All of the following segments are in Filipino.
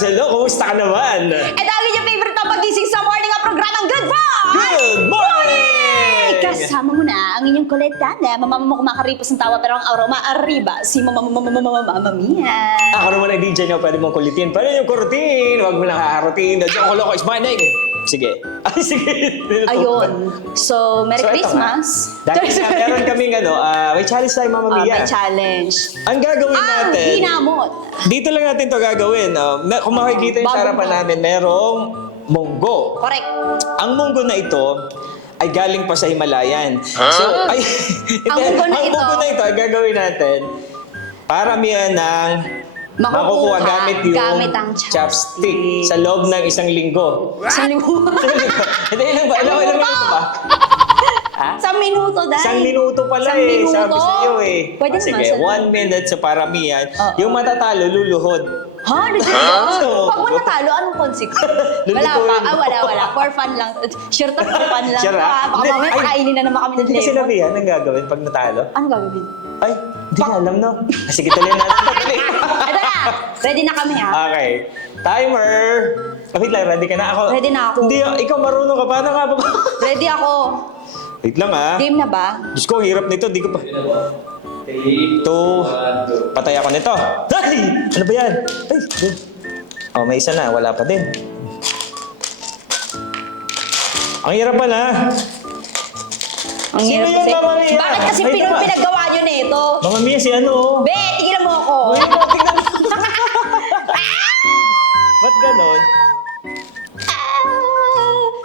Rams, hello, kumusta ka naman? Eh dahil yung favorite na pagising sa morning ang programang Good Vibes! Good morning! Kasama mo na ang inyong kuletana. Mama mo kumakaripos ng tawa pero ang aroma arriba. Si Mama Mia. Ako naman ang DJ na pwede mong kulitin. Pwede yung kurutin. Huwag mo lang haharutin. Diyan ko loko is my name. Sige. Ay, sige. Ayun. So, Merry So, ito Christmas. Dahil nga, meron kaming may challenge tayo, Mama Mia. May challenge. Ang gagawin Ang natin, hinamot. dito lang natin to gagawin. Kung makikita yung Bagong sarapan ba? namin, merong munggo. Correct. Ang munggo na ito ay galing pa sa Himalayan. So, ay, Ang munggo na ito- ay gagawin natin para miyan ng makukuha gamit ang chopstick sa loob ng isang linggo. Sa linggo. Hindi, ilang ba? Ilang minuto ba? Ha? Sa minuto, dahil. Isang minuto pala Isang eh. minuto. Sabi sa iyo eh. Pwede Sige, naman, 1 minute sa paramihan. Oo. Yung matatalo, luluhod. Ha? Pag mo natalo, anong consequence? Wala pa. Lulutuin mo. Wala. For fun lang. Sure to for fun lang. Sure, ah? Baka Hindi, mamaya ay, pakainin na naman kami ng Hindi kasi lemon. nabihan ang gagawin pag natalo. Ano gagawin? Ay, hindi niya alam no. Sige, tuloy natin. Ito na! Ready na kami ha? Okay. Timer! Wait lang, ready ka na? Ako. Ready na ako. Hindi, ikaw marunong ka. Paano nga ba? Ready ako. Wait lang ah. Game na ba? Diyos ko, ang hirap nito. Di ko pa. 2. Patay ako nito. Ay! Ano ba yan? Ay, good. Oh, may isa na. Wala pa din. Ang hirap pala. Ang Sino hirap yun, kasi. Mama Mia? Bakit kasi Ay, diba? pinagawa nyo na ito? Mama Mia, si ano? Be, tigilan mo ako. Uy, ano? Tingnan mo. Ba't ganon?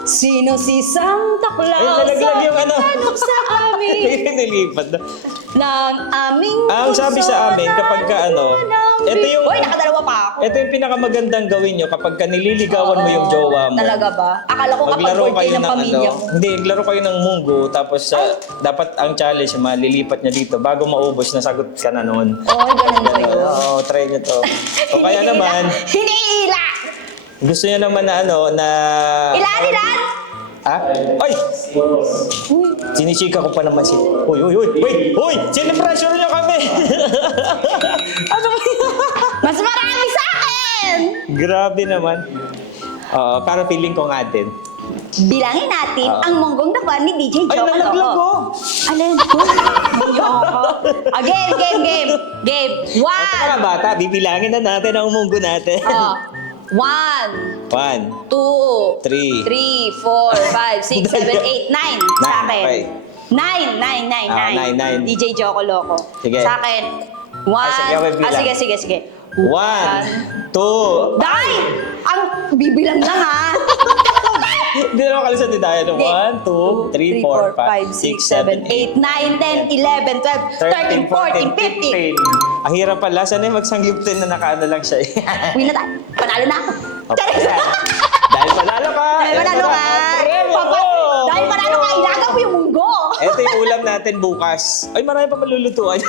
Sino si Santa Ay, Claus? nalaglag yung ano. Tanong sa amin May nilipat na. ng aming Ang sabi sa amin, kapag ka ano, ito yung- Uy, nakadalawa pa ako. Ito yung pinakamagandang gawin nyo kapag ka nililigawan mo yung jowa mo. Talaga ba? Akala ko kapag Maglaro birthday kayo ng ng pamilya ano, mo. hindi, maglaro kayo ng munggo, tapos dapat ang challenge, malilipat niya dito. Bago maubos, nasagot ka na noon. Oh, ganun ba yun? Oo, try nyo to. O kaya naman, Hiniila! gusto niya naman na ano, na... Ilan? Ha? Ay! Sinisika ko pa naman si... Uy! Wait! Uy! Sinipressure niyo kami! Ano ba yun? Mas marami sa akin! Grabe naman. Para feeling ko nga din. Bilangin natin ang monggong dapa ni DJ Ay, Joe. nalaglag ko! Alin? Game. At One. mga bata, bibilangin na natin ang munggo natin. 1, 1, 2, 3, 3, 4, 5, 6, 7, 8, 9 sa akin. Okay. 9. Nine. DJ Joko Loco. Sige. Sa akin. 1. sige, ako bibilang. Sige. 1, 2. Dai! Ang bibilang lang ha. Hindi naman kalusot ni Daya. 1, 2, 3, 4, 5, 6, 7, 8, 9, 10, 11, 12, 13, 14, 15. Ang hirap pala. Sana yung magsangyuptin na nakaano lang siya. Uwi na tayo. Panalo na ako. Okay. Dahil panalo ka! Dahil panalo ka. Dahil panalo ka, ilaga mo yung munggo. Ito yung ulam natin bukas. Ay, marami pa malulutuan.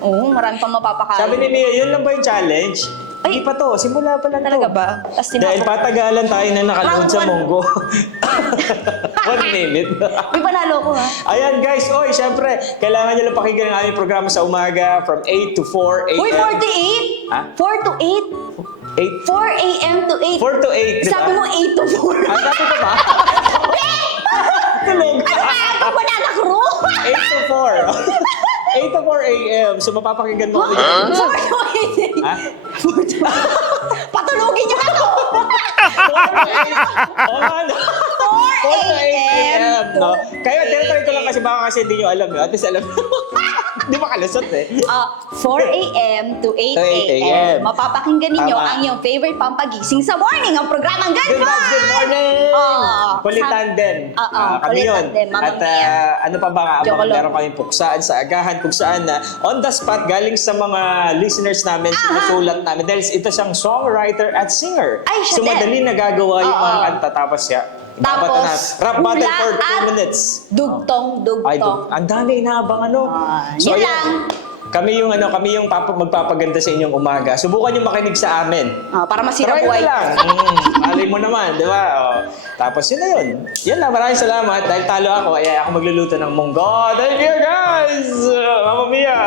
Oo, marami pang mapapakain. Sabi ni Mia, yun lang ba yung challenge? Ay. Hindi pa to. Simula pa lang Talaga to. ba? Tas Dahil patagalan tayo na nakalood sa Round one. munggo. 1 minute. May panalo ko ha. Ayan guys, oy, syempre, kailangan nyo lang pakinggan ang aming programa sa umaga from 8 to 4 a.m. Uy, 48? Ha? 4 to 8? 8? 4 a.m. to 8? 4 to 8, di ba? Sabi mo 8 to 4. Ah, sabi ko ba? Tulog. Ano ba? Ang banana crew? 8 to 4. 8 to 4 a.m. So, mapapakinggan mo kami. 4 to 8? Ha? Patulogin nyo ako! Oo nga, no? 4 to 8 a.m. No? Kaya, tinatry ko lang kasi baka kasi hindi nyo alam. At least alam. Di ba kalusot eh? 4 a.m. to 8 To 8 a.m. a.m. Mapapakinggan ninyo Tama. ang iyong favorite pampagising sa morning, ang programang Good Good vibes, good morning! Kulitan din. Oo, Kami kulitan yun. din, Mama At Mia. ano pa ba nga, Jokolo. meron kaming puksaan sa agahan, kung saan on the spot, galing sa mga listeners namin, sinusulat namin. Dahil ito siyang songwriter at singer. Ay, siya so, madali din. nagagawa yung mga Oo. kanta. Tapos siya, Tapos, rap battle hula for 2 at minutes. Dugtong. Ay, ang dami inaabang ano. Yun ayan. lang. Kami yung magpapaganda sa inyong umaga. Subukan niyo makinig sa amin. Para masira Try buhay. mo lang. Malay mo naman, di ba? Oh. Tapos yun na yun. Yan lang, maraming salamat. Dahil talo ako, ay ako magluluto ng munggo. Thank you guys! Mamma Mia!